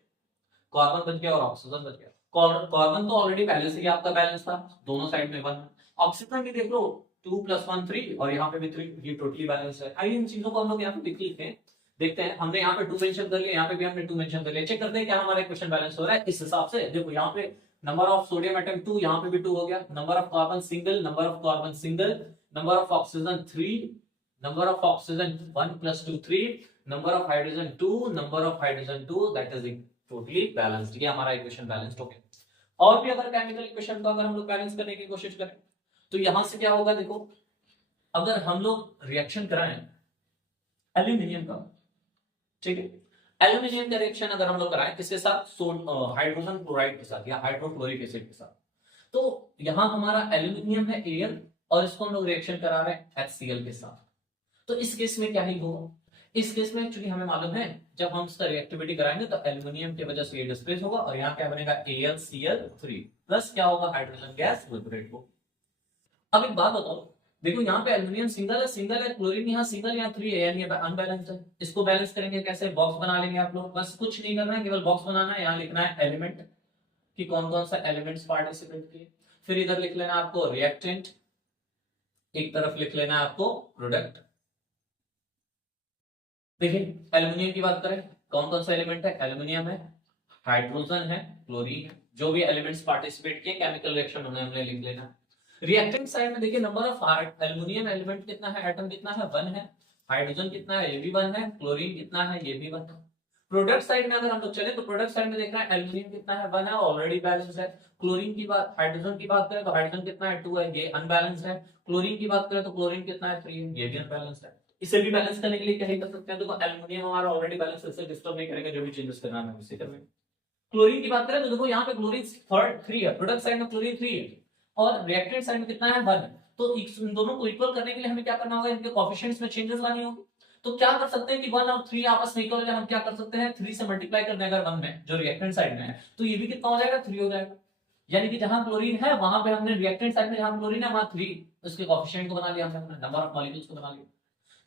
कार्बन बच गया और ऑक्सीजन बच गया। कार्बन तो ऑलरेडी पहले से ही आपका बैलेंस था, दोनों साइड में 1। ऑक्सीजन भी देख लो 2 + 1 3 और यहाँ पे भी 3, ये टोटली बैलेंस है। आइए इन चीजों को हम लोग यहाँ पे लिखते हैं, देखते हैं। हमने यहाँ पे 2 मेंशन कर लिया, यहाँ पे भी हमने 2 मेंशन कर लिया, चेक करते हैं क्या हमारा इक्वेशन बैलेंस हो रहा है। इस हिसाब से देखो यहाँ पे नंबर ऑफ सोडियम एटम 2, यहाँ पे भी 2 हो गया, number of carbon single, number of carbon single, number of oxygen 3, number of oxygen 1 + 2 3, number of hydrogen 2, number of hydrogen 2, that is totally balanced. ये हमारा इक्वेशन बैलेंस्ड हो गया। और भी अगर केमिकल इक्वेशन को अगर हम लोग बैलेंस करने की कोशिश करें तो यहां से क्या होगा, देखो अगर हम लोग रिएक्शन कराएं एल्यूमिनियम का, ठीक है, एल्यूमिनियम का रिएक्शन अगर हम लोग कराएं किसके साथ, हाइड्रोजन क्लोराइड के साथ या हाइड्रोक्लोरिक एसिड के साथ, तो यहां हमारा एल्यूमिनियम है Al और इसको हम लोग रिएक्शन करा रहे हैं HCl के साथ। तो इस केस में क्या ही होगा, इस केस में एक्चुअली हमें मालूम है जब हम इसका रिएक्टिविटी कराएंगे तो एल्यूमिनियम की वजह से ये डिस्प्लेस होगा और यहाँ क्या बनेगा AlCl3 प्लस क्या होगा, हाइड्रोजन गैस लिबरेट हो। अब एक बात बताओ, देखो यहाँ पे एल्यूमिनियम सिंगल है, क्लोरीन यहाँ सिंगल, यहाँ 3 है, यानी अनबैलेंस्ड है। इसको बैलेंस करेंगे कैसे, बॉक्स बना लेंगे आप लोग, बस कुछ नहीं करना है, केवल बॉक्स बनाना है। यहाँ लिखना है एलिमेंट कि कौन कौन सा एलिमेंट्स पार्टिसिपेट किए, फिर इधर लिख लेना आपको रिएक्टेंट, एक तरफ लिख लेना है आपको प्रोडक्ट। देखिए एल्यूमिनियम की बात करें कौन कौन सा एलिमेंट है, एल्यूमिनियम है, हाइड्रोजन है, क्लोरीन है, जो भी एलिमेंट्स पार्टिसिपेट किए केमिकल रिएक्शन उन्हें हमने लिख लेना। रिएक्टेंट साइड में देखिए नंबर ऑफ एल्यूमिनियम एलिमेंट कितना है, एटम कितना है, 1 है, हाइड्रोजन कितना है, ये भी 1 है, क्लोरीन कितना है, ये भी 1 है। प्रोडक्ट साइड में अगर हम लोग चले तो प्रोडक्ट साइड में देखना है एल्यूमिनियम कितना है, 1 है, ऑलरेडी बैलेंस है। क्लोरीन की बात, हाइड्रोजन की बात करें तो हाइड्रोजन कितना है, 2 है, ये अनबैलेंस है। क्लोरीन की बात करें तो क्लोरीन कितना है, 3 है, ये भी अनबैलेंस है। इसे भी बैलेंस करने के लिए क्या ही कर सकते हैं, देखो एल्यूमिनियम हमारा ऑलरेडी बैलेंस है, इसे डिस्टर्ब नहीं करेंगे, जो भी चेंजेस करना है उसे करेंगे। क्लोरीन की बात करें तो देखो यहाँ पे क्लोरीन 3 है, प्रोडक्ट साइड में क्लोरीन 3 है और रिएक्टेंट साइड में कितना है, 1 है। तो इन दोनों को इक्वल करने के लिए हमें क्या करना होगा, इनके कोएफिशिएंट्स में चेंजेस लानी होगी। तो क्या कर सकते हैं कि 1 और 3 आपस में इक्वल हो जाए, हम क्या कर सकते हैं 3 से मल्टीप्लाई कर दें अगर 1 में, जो रिएक्टेंट साइड में है, तो ये भी कितना हो जाएगा, 3 हो जाएगा। यानी कि जहां क्लोरीन है वहां पे हमने रिएक्टेंट साइड में जहां क्लोरीन है वहां 3 उसके कोएफिशिएंट को बना लिया हमने, नंबर ऑफ मॉलिक्यूल्स को बना लिया।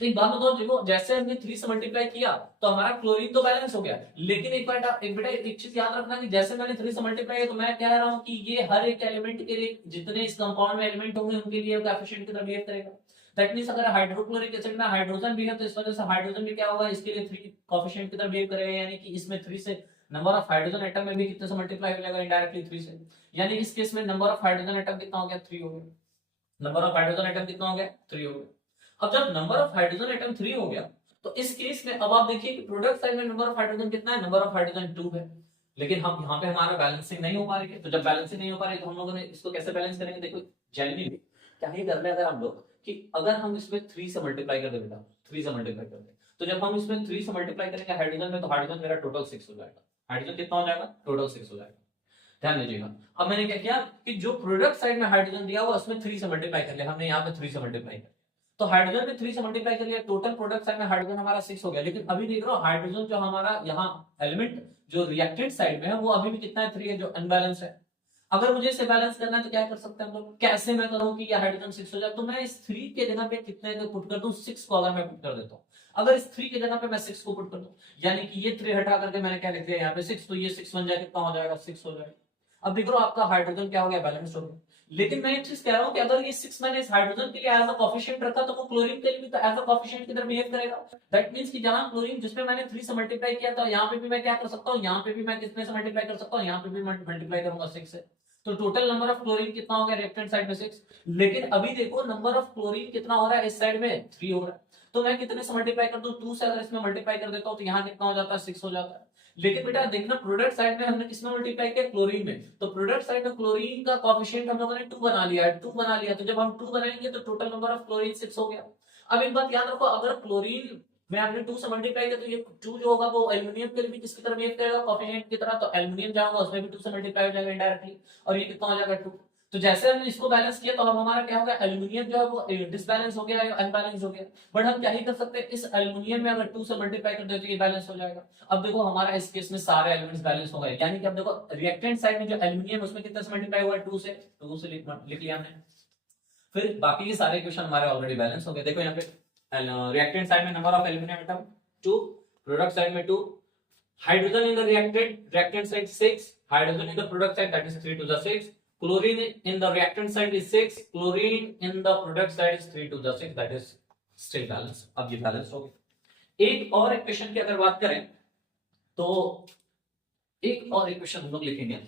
तो एक बात बताओ, देखो जैसे हमने 3 से मल्टीप्लाई किया तो हमारा क्लोरीन तो बैलेंस हो गया, लेकिन एक बेटा एक चीज याद रखना कि जैसे मैंने 3 से मल्टीप्लाई किया तो मैं कह रहा हूं कि ये हर एक एलिमेंट के लिए जितने इस कंपाउंड में एलिमेंट होंगे उनके लिए कोएफिशिएंट की तरह बिहेव करेगा। दैट मींस अगर हाइड्रोक्लोरिक एसिड में हाइड्रोजन भी है तो इस वजह से हाइड्रोजन भी क्या होगा, इसके लिए 3 कोएफिशिएंट की तरह बिहेव करेगा, यानी कि इसमें 3 से नंबर ऑफ हाइड्रोजन एटम में भी कितने से मल्टीप्लाई हो जाएगा, इनडायरेक्टली 3 से। यानी इस केस में नंबर ऑफ हाइड्रोजन एटम कितना हो गया, 3 हो गया। नंबर ऑफ हाइड्रोजन एटम कितना हो गया, 3 हो गया। अब जब नंबर ऑफ हाइड्रोजन एटम 3 हो गया तो इस केस में अब आप देखिए कि प्रोडक्ट साइड में नंबर ऑफ हाइड्रोजन कितना है, नंबर ऑफ हाइड्रोजन 2 है, लेकिन हम यहाँ पे हमारा बैलेंसिंग नहीं हो पा रही है। तो जब बैलेंसिंग नहीं हो पा रही तो हम लोगों ने इसको कैसे बैलेंस करेंगे, देखो जेन्युइनली क्या ही कर रहे हैं अगर हम लोग कि अगर हम इसमें 3 से मल्टीप्लाई कर दे बेटा, 3 से मल्टीप्लाई कर दे, तो जब हम इसमें 3 से मल्टीप्लाई करेंगे हाइड्रोजन में तो हाइड्रोजन मेरा टोटल 6 हो जाएगा। हाइड्रोजन कितना हो जाएगा, टोटल 6 हो जाएगा। ध्यान दीजिएगा। अब मैंने क्या किया कि जो प्रोडक्ट साइड में हाइड्रोजन दिया हुआ उसमें 3 से मल्टीप्लाई कर लिया हमने, यहाँ पे 3 से मल्टीप्लाई कर, तो हाइड्रोजन में 3 से मल्टीप्लाई करिए, टोटल प्रोडक्ट साइड में हाइड्रोजन हमारा 6 हो गया। लेकिन अभी देख रहे हो हाइड्रोजन जो हमारा यहाँ एलिमेंट जो रिएक्टेंट साइड में है वो अभी भी कितना है, 3 है, जो अनबैलेंस है। अगर मुझे इसे बैलेंस करना है तो क्या कर सकते हैं हम लोग, कैसे मैं करूं कि ये हाइड्रोजन 6 हो जाए, तो मैं इस 3 के जगह पे कितने को पुट कर दूं, 6 को अगर मैं पुट कर देता हूं, अगर इस 3 की जगह पे मैं 6 को पुट कर दूं, यानी कि ये 3 हटा करके मैंने क्या लिख दिया यहाँ पे 6, तो ये 6 बन जाए, कितना हो जाएगा, 6 हो जाएगा। अब देख लो आपका हाइड्रोजन क्या हो गया, बैलेंस हो गया। लेकिन मैं एक चीज कह रहा हूं कि अगर ये 6 मैंने इस हाइड्रोजन के लिए एज अ कोफिशिएंट रखा तो वो क्लोरीन के लिए भी तो एज अ कोफिशिएंट की तरह बिहेव करेगा। दैट मींस कि जहां क्लोरीन जिसपे मैंने 3 से मल्टीप्लाई किया था, यहां पे भी मैं क्या कर सकता हूं, यहां पे भी मैं कितने से मल्टीप्लाई कर सकता हूं, यहां पे भी मैं मल्टीप्लाई करूंगा 6 से। तो टोटल नंबर ऑफ क्लोरीन कितना हो गया रिएक्टेंट साइड में 6। लेकिन अभी देखो नंबर ऑफ क्लोरीन कितना हो रहा है इस साइड में, 3 हो रहा है। तो मैं कितने से मल्टीप्लाई कर दूं, 2 से अगर इसमें मल्टीप्लाई कर देता हूं तो यहाँ कितना हो जाता है, 6 हो जाता है। लेकिन बेटा देखना प्रोडक्ट साइड में हमने किसमें मल्टीप्लाई किया, क्लोरीन में। तो प्रोडक्ट साइड में क्लोरीन का कोएफिशिएंट हम लोगों ने 2 बना लिया है, 2 बना लिया। तो जब हम 2 बनाएंगे तो टोटल नंबर ऑफ क्लोरीन 6 हो गया। अब एक बात याद रखो, अगर क्लोरीन में हमने 2 से मल्टीप्लाई किया तो ये 2 जो होगा वो एल्युमिनियम के लिए भी किसकी तरह बिहेव करेगा, कोएफिशिएंट की तरह। तो एल्युमिनियम जाऊंगा उसमें भी 2 से मल्टीप्लाई हो जाएगा इनडायरेक्टली, और ये कितना हो जाएगा 2। तो जैसे हमने इसको बैलेंस किया तो अब हमारा क्या हो गया, एल्युमिनियम जो है वो डिसबैलेंस हो गया या अनबैलेंस हो गया। बट हम क्या ही कर सकते हैं, इस एल्युमिनियम में अगर 2 से मल्टीप्लाई कर दे तो ये बैलेंस हो जाएगा। अब देखो हमारा इस केस में सारे एलिमेंट्स बैलेंस हो गए, यानी कि अब देखो रिएक्टेंट साइड में जो एल्युमिनियम उसमें कितने से मल्टीप्लाई हुआ है, 2 से, 2 से लिख लिया हमने। फिर बाकी के सारे इक्वेशन हमारे ऑलरेडी बैलेंस हो गए। देखो यहाँ पे रिएक्टेंट साइड में number of aluminium atom 2, product side में 2, hydrogen in the reactant side 6, hydrogen in the product side that is 3 to the 6, chlorine in the reactant side is 6, chlorine in the product side is 3 to the 6, that is still balance। अब ये balance हो गया। एक और equation की अगर बात करें तो एक और इक्वेशन हम लोग लिखेंगे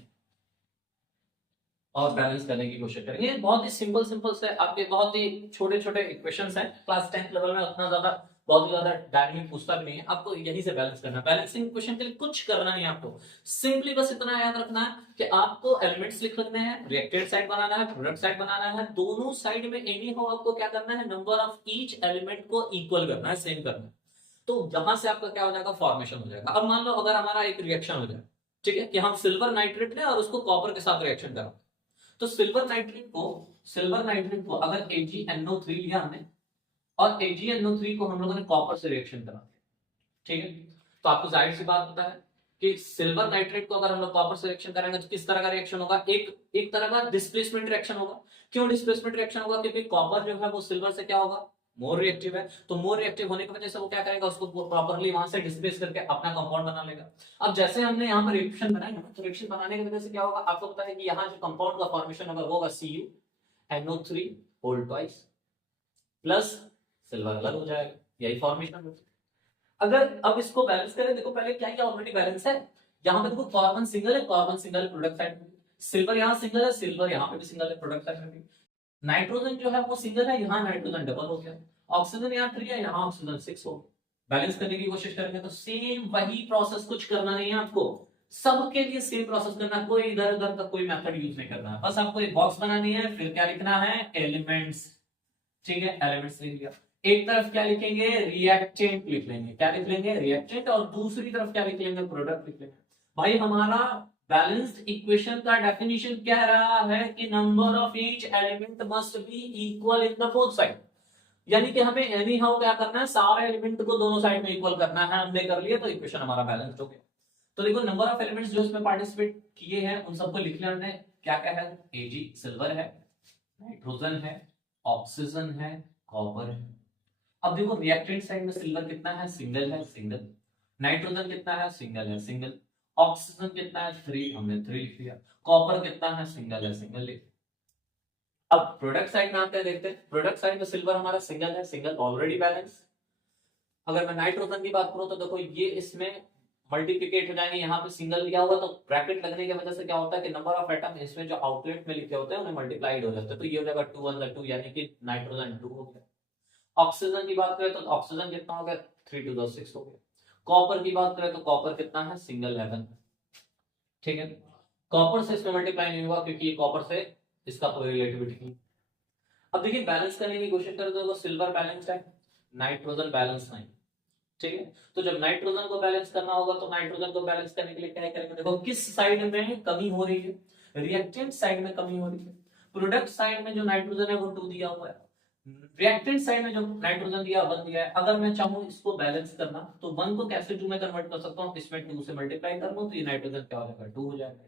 और बैलेंस करने की कोशिश करेंगे। बहुत ही सिंपल से आपके बहुत ही छोटे छोटे इक्वेशंस हैं, क्लास 10th लेवल में उतना ज्यादा बहुत ही ज्यादा डायनेमिक पूछता भी नहीं है, आपको यही से बैलेंस करना है। बैलेंसिंग इक्वेशन के लिए कुछ करना नहीं है आपको, सिंपली बस इतना याद रखना है कि आपको एलिमेंट्स लिख लेने हैं, रिएक्टेंट साइड बनाना है, प्रोडक्ट साइड बनाना है, दोनों साइड में एनी हो आपको क्या करना है, नंबर ऑफ ईच एलिमेंट को इक्वल करना है, सेम करना है। तो यहां से आपका क्या हो जाएगा, फॉर्मेशन हो जाएगा। अब मान लो अगर हमारा एक रिएक्शन हो जाए, ठीक है, कि हम सिल्वर नाइट्रेट लें और उसको कॉपर के साथ रिएक्शन करें, तो सिल्वर नाइट्रेट को अगर AgNO3 लिया हमने और AgNO3 को हम लोगों ने कॉपर से रिएक्शन करा, ठीक है, तो आपको जाहिर सी बात पता है कि सिल्वर नाइट्रेट को अगर हम लोग कॉपर से रिएक्शन करेंगे तो किस तरह का रिएक्शन होगा, एक तरह का डिस्प्लेसमेंट रिएक्शन होगा। क्यों डिस्प्लेसमेंट रिएक्शन होगा, क्योंकि कॉपर जो है वो सिल्वर से क्या होगा, मोर रिएक्टिव है। तो मोर रिएक्टिव होने की वजह से वो क्या करेगा, उसको प्रॉपर्ली वहां से डिस्प्लेस करके अपना कंपाउंड बना लेगा। अब जैसे हमने यहाँ पर रिएक्शन बनाया, तो रिएक्शन बनाने की वजह से क्या होगा, आपको पता है कि यहाँ जो कंपाउंड का फॉर्मेशन होगा वो होगा CuNO3 whole twice plus silver अलग हो जाएगा, यही फॉर्मेशन होगा। अगर अब इसको बैलेंस करें, देखो पहले क्या क्या ऑलरेडी बैलेंस है, यहाँ पे देखो कार्बन सिंगल है, कार्बन सिंगल है प्रोडक्ट साइड में, सिल्वर यहाँ सिंगल है, सिल्वर यहाँ पे भी सिंगल है प्रोडक्ट साइड में भी, नाइट्रोजन जो है वो सिंगल है, यहाँ नाइट्रोजन डबल हो गया, ऑक्सीजन यहाँ 3 है, यहाँ ऑक्सीजन 6 हो गया। बैलेंस करने की कोशिश करेंगे तो सेम वही प्रोसेस, कुछ करना नहीं है आपको, सबके लिए सेम प्रोसेस करना, कोई इधर उधर का कोई मेथड यूज नहीं करना है, बस आपको एक बॉक्स बनानी है, फिर क्या लिखना है, एलिमेंट्स, ठीक है, एलिमेंट्स लिख लिया। एक तरफ क्या लिखेंगे, रिएक्टेंट लिख लेंगे, क्या लिख लेंगे, रिएक्टेंट, और दूसरी तरफ क्या लिख लेंगे, प्रोडक्ट लिख लेंगे। भाई हमारा बैलेंस्ड इक्वेशन का डेफिनेशन कह रहा है कि number of each element must be equal in the both side, यानी कि हमें एनी हाउ क्या करना है, सारे एलिमेंट को दोनों साइड में इक्वल करना है। हमने कर लिया तो इक्वेशन हमारा बैलेंस्ड हो गया। तो देखो नंबर ऑफ एलिमेंट्स जो इसमें पार्टिसिपेट किए हैं उन सबको लिख लिया हमने, क्या क्या है, Ag सिल्वर है, नाइट्रोजन है, ऑक्सीजन है, कॉपर है। अब देखो रिएक्टेंट साइड में सिल्वर कितना है, सिंगल है, सिंगल, नाइट्रोजन कितना है, सिंगल है, सिंगल, ऑक्सीजन कितना है, 3, हमने 3 लिख लिया, कॉपर कितना है, सिंगल है, सिंगल लिख। अब प्रोडक्ट साइड में आते हैं, देखते हैं प्रोडक्ट साइड में सिल्वर हमारा सिंगल है, सिंगल ऑलरेडी बैलेंस। अगर मैं नाइट्रोजन की बात करूं तो देखो ये इसमें मल्टीप्लिकेट हो जाएंगे, यहाँ पे सिंगल लिया हुआ तो ब्रैकेट लगने की वजह से क्या होता है कि नंबर ऑफ एटम इसमें जो आउटलेट में लिखे होते हैं उन्हें मल्टीप्लाइड हो जाता है, तो ये हो जाएगा 2 1 2, यानी कि नाइट्रोजन 2 हो गया। ऑक्सीजन की बात करें तो ऑक्सीजन कितना हो गया, 3 2 6 हो गया। कॉपर की बात करें तो कॉपर कितना है, सिंगल 11, ठीक है, कॉपर से इसमें मल्टीप्लाई नहीं हुआ क्योंकि कॉपर से इसका कोई रिलेटिविटी नहीं। अब देखिए बैलेंस करने की कोशिश करें तो सिल्वर बैलेंस्ड है, नाइट्रोजन बैलेंस नहीं, ठीक है। तो जब नाइट्रोजन को बैलेंस करना होगा तो नाइट्रोजन को बैलेंस करने के लिए क्या करेंगे, देखो किस साइड में कमी हो रही है, रिएक्टेंट साइड में कमी हो रही है। प्रोडक्ट साइड में जो नाइट्रोजन है वो 2 दिया हुआ है, रिएक्टेंट साइड में जो नाइट्रोजन दिया 1 दिया है, अगर मैं चाहूँ इसको बैलेंस करना तो 1 को कैसे 2 में कन्वर्ट कर सकता हूँ, इसमें 2 से मल्टीप्लाई कर लूं तो ये नाइट्रोजन क्या हो जाएगा 2 हो जाएगा।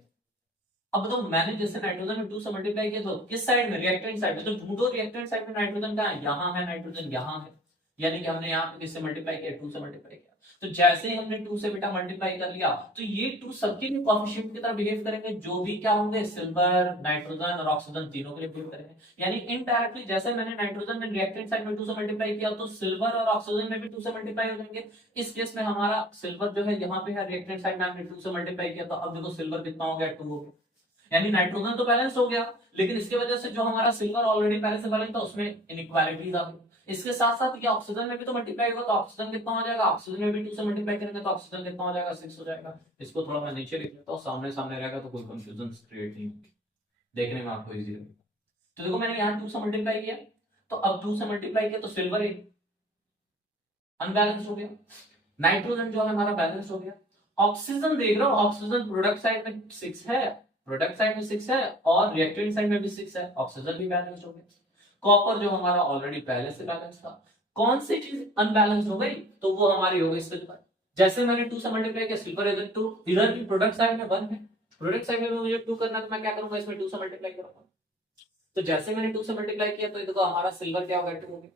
अब बताओ मैंने जैसे नाइट्रोजन में 2 से मल्टीप्लाई किया तो किस साइड में, रिएक्टेंट साइड में, तो ढूंढो रिएक्टेंट साइड में नाइट्रोजन कहाँ है, यहाँ है नाइट्रोजन, यहाँ है, यानी कि हमने यहाँ पे किससे मल्टीप्लाई किया 2 से मल्टीप्लाई किया। तो जैसे ही हमने 2 से बेटा मल्टीप्लाई कर लिया तो ये 2 सबके लिए कोएफिशिएंट की तरह बिहेव करेंगे, जो भी क्या होंगे सिल्वर नाइट्रोजन और ऑक्सीजन तीनों के लिए बिहेव करेंगे। यानी इनडायरेक्टली जैसे मैंने नाइट्रोजन में रिएक्टेंट साइड में 2 से मल्टीप्लाई किया तो सिल्वर और ऑक्सीजन में भी 2 से मल्टीप्लाई हो जाएंगे। इस केस में हमारा सिल्वर जो है यहाँ पे है, रिएक्टेंट साइड में हमने 2 से मल्टीप्लाई किया तो अब देखो सिल्वर कितना हो गया 2 हो गया, यानी नाइट्रोजन तो बैलेंस हो गया, लेकिन इसके वजह से जो हमारा सिल्वर ऑलरेडी पहले से बैलेंस था उसमें इनइक्वालिटीज आ गई। इसके साथ साथ ये ऑक्सीजन में भी तो मल्टीप्लाई होगा तो ऑक्सीजन कितना हो जाएगा, ऑक्सीजन में भी 2 से मल्टीप्लाई करेंगे तो ऑक्सीजन कितना हो जाएगा 6 हो जाएगा। इसको थोड़ा मैं नीचे लिख लेता हूं, सामने सामने रहेगा तो कोई कंफ्यूजन क्रिएट नहीं होगी, देखने में आपको इजी लगेगा। तो देखो मैंने यहाँ 2 से मल्टीप्लाई किया, तो अब 2 से मल्टीप्लाई किया तो सिल्वर अनबैलेंस हो गया, नाइट्रोजन जो है हमारा बैलेंस हो गया। ऑक्सीजन देख रहा हूं, ऑक्सीजन प्रोडक्ट साइड में 6 है, प्रोडक्ट साइड में 6 है और रिएक्टेंट साइड में भी 6 है, ऑक्सीजन भी बैलेंस हो गया। कॉपर जो हमारा ऑलरेडी पहले से बैलेंस था, कौन सी चीज अनबैलेंस हो गई, तो वो हमारी हो गई सिल्वर। जैसे मैंने 2 से मल्टीप्लाई किया सिल्वर इधर 2, इधर भी प्रोडक्ट साइड में 1 है, प्रोडक्ट साइड में मुझे 2 करना है तो मैं क्या करूंगा इसमें 2 से मल्टीप्लाई करूंगा। तो जैसे मैंने 2 से मल्टीप्लाई किया तो ये देखो हमारा सिल्वर क्या होगा 2 हो गया।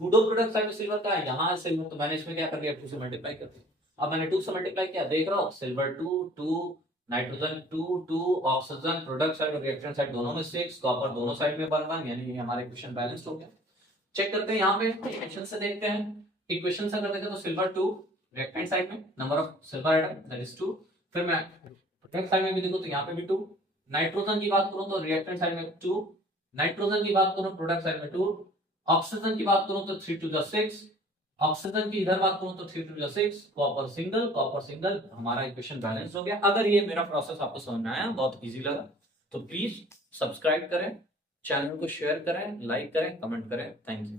ढूंढो प्रोडक्ट साइड में सिल्वर का है, यहाँ है सिल्वर, तो मैंने इसमें क्या कर दिया 2 से मल्टीप्लाई कर दिया। अब मैंने 2 से मल्टीप्लाई किया, देख रहा हूँ silver 2 2 nitrogen 2 2 oxygen product side और रिएक्टेंट साइड दोनों में 6, कॉपर दोनों साइड में 1 1, यानी ये हमारा इक्वेशन बैलेंस हो गया। चेक करते हैं यहाँ पे इक्वेशन से, देखते हैं इक्वेशन से अगर देखें तो सिल्वर 2 रिएक्टेंट साइड में number of silver atom that is 2, फिर मैं प्रोडक्ट साइड में भी देखो तो यहाँ पे भी 2, नाइट्रोजन की बात करूं तो रिएक्टेंट साइड में 2, नाइट्रोजन की बात करूं प्रोडक्ट साइड में 2, ऑक्सीजन की बात करूं तो 3 to the 6, ऑक्सीजन की इधर बात करूं तो 3 to the 6, कॉपर सिंगल, हमारा इक्वेशन बैलेंस हो गया। अगर ये मेरा प्रोसेस आपको समझ में आया, बहुत इजी लगा, तो प्लीज सब्सक्राइब करें, चैनल को शेयर करें, लाइक करें, कमेंट करें। Thank you.